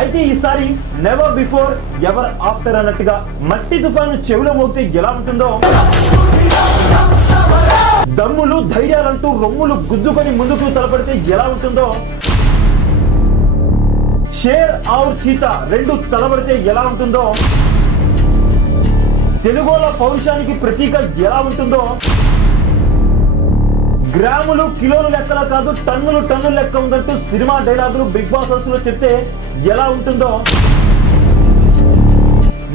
అయితే ఈసారి never before ever after అన్నట్టుగా మట్టి తుఫాను చెవిలో మోగితే ఎలా ఉంటుందో, దమ్ములు ధైర్యాలంటూ రొమ్ములు గుద్దుకొని ముందుకు తలపడితే ఎలా ఉంటుందో, షేర్ ఔర్ చీతా రెండు తలబడితే ఎలా ఉంటుందో, తెలుగుల పౌరుషానికి ప్రతీక ఎలా ఉంటుందో, గ్రాములు కిలోలు లెక్కల కాదు టన్నులు టన్నులు లెక్క ఉందంటూ సినిమా డైలాగులు బిగ్ బాస్ హౌస్ లో చెప్తే ఎలా ఉంటుందో,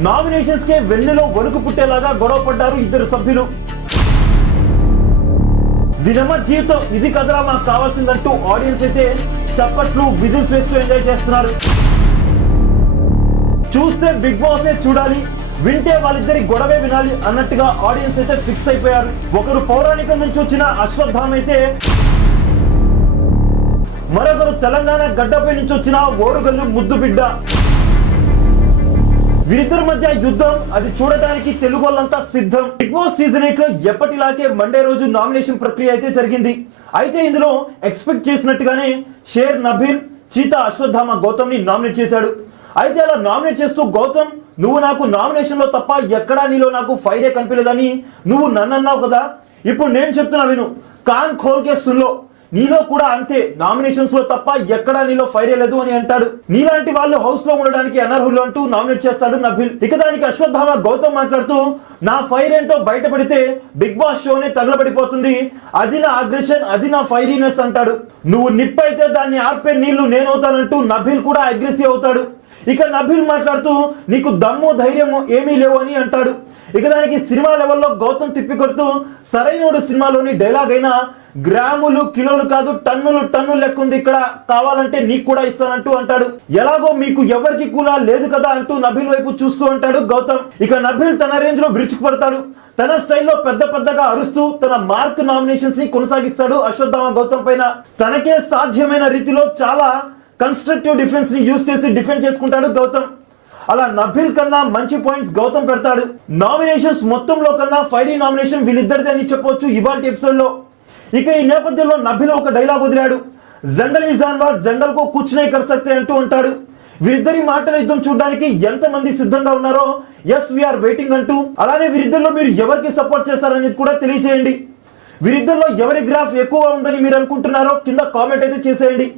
నామినేషన్స్ కే వెన్నెలో వణుకు పుట్టేలాగా గొడవ పడ్డారు ఇద్దరు సభ్యులు. దినమ జీవితం ఇది కదరా మాకు కావాల్సిందంటూ ఆడియన్స్ అయితే చప్పట్లు విజిల్స్ వేస్తూ ఎంజాయ్ చేస్తున్నారు. చూస్తే బిగ్ బాస్ చూడాలి, వింటే వాళ్ళిద్దరి గొడవే వినాలి అన్నట్టుగా ఆడియన్స్ అయితే ఫిక్స్ అయిపోయారు. ఒకరు పౌరాణికం నుంచి వచ్చిన అశ్వత్థామ అయితే, మరొకరు తెలంగాణ గడ్డపై నుంచి వచ్చిన ఓరుగల్లు ముద్దు బిడ్డ. వీరిద్దరి మధ్య యుద్ధం అది చూడటానికి తెలుగు వాళ్ళంతా సిద్ధం. బిగ్ బాస్ సీజన్ 8 లో ఎప్పటిలాగే మండే రోజు నామినేషన్ ప్రక్రియ అయితే జరిగింది. అయితే ఇందులో ఎక్స్పెక్ట్ చేసినట్టుగానే షేర్ నబీల్, చీతా అశ్వత్థామ గౌతమ్ ని నామినేట్ చేశాడు. అయితే అలా నామినేట్ చేస్తూ గౌతమ్, నువ్వు నాకు నామినేషన్ లో తప్ప ఎక్కడా నీలో నాకు ఫైరే కనిపించలేదని నువ్వు నన్ను అన్నావు కదా, ఇప్పుడు నేను చెప్తున్నా విను, కాన్ ఖోల్కే సున్లో, నీలో కూడా అంతే, నామినేషన్స్ లో తప్ప ఎక్కడా నీలో ఫైరే లేదు అని అంటాడు. నీలాంటి వాళ్ళు హౌస్ లో ఉండడానికి అనర్హులు అంటూ నామినేట్ చేస్తాడు నబీల్. ఇక దానికి అశ్వత్థామ గౌతమ్ మాట్లాడుతూ, నా ఫైర్ ఏంటో బయటపడితే బిగ్ బాస్ షోనే తగలబడిపోతుంది, అది నా అగ్రెషన్, అది నా ఫైరీనెస్ అంటాడు. నువ్వు నిప్పైతే దాన్ని ఆర్పే నీళ్లు నేనవుతానంటూ నబీల్ కూడా అగ్రెసివ్ అవుతాడు. ఇక నబీల్ మాట్లాడుతూ, నీకు దమ్ము ధైర్యము ఏమీ లేవు అని అంటాడు. ఇక దానికి సినిమా లెవెల్లో గౌతమ్ తిప్పికొడుతూ, సరైనోడు సినిమాలోని డైలాగ్ అయినా గ్రాములు కిలోలు కాదు టన్నులు టన్నులు లెక్క ఉంది, ఇక్కడ కావాలంటే నీకు కూడా ఇస్తానంటూ అంటాడు. ఎలాగో మీకు ఎవరికి కూడా లేదు కదా అంటూ నబీల్ వైపు చూస్తూ అంటాడు గౌతమ్. ఇక నబీల్ తన రేంజ్ లో విరుచుకుపడతాడు. తన స్టైల్లో పెద్ద పెద్దగా అరుస్తూ తన మార్క్ నామినేషన్స్ ని కొనసాగిస్తాడు అశ్వత్థామ గౌతమ్ పైన. తనకే సాధ్యమైన రీతిలో చాలా కన్స్ట్రక్టివ్ డిఫెన్స్ ని యూజ్ చేసి డిఫెండ్ చేసుకుంటాడు గౌతమ్. అలా నబీల్ కన్నా మంచి పాయింట్స్ గౌతమ్ పెడతాడు. నామినేషన్స్ మొత్తంలో కన్నా ఫైరీ నామినేషన్ వీళ్ళిద్దరిదే అని చెప్పొచ్చు ఇవాళ ఎపిసోడ్ లో. ఇక ఈ నేపథ్యంలో నబీల్ ఒక డైలాగ్ వదిలాడు, జంగల్ ఈ జాన్వర్ జంగల్ కో కుచ్ నహీ కర్ సక్తే అంటూ అంటాడు. వీరిద్దరి మాటల యుద్ధం చూడడానికి ఎంత మంది సిద్ధంగా ఉన్నారో ఎస్ వీఆర్ వెయిటింగ్ అంటూ. అలానే వీరిద్దరిలో మీరు ఎవరికి సపోర్ట్ చేస్తారనేది కూడా తెలియజేయండి. వీరిద్దరిలో ఎవరి గ్రాఫ్ ఎక్కువగా ఉందని మీరు అనుకుంటున్నారో కింద కామెంట్ అయితే చేసేయండి.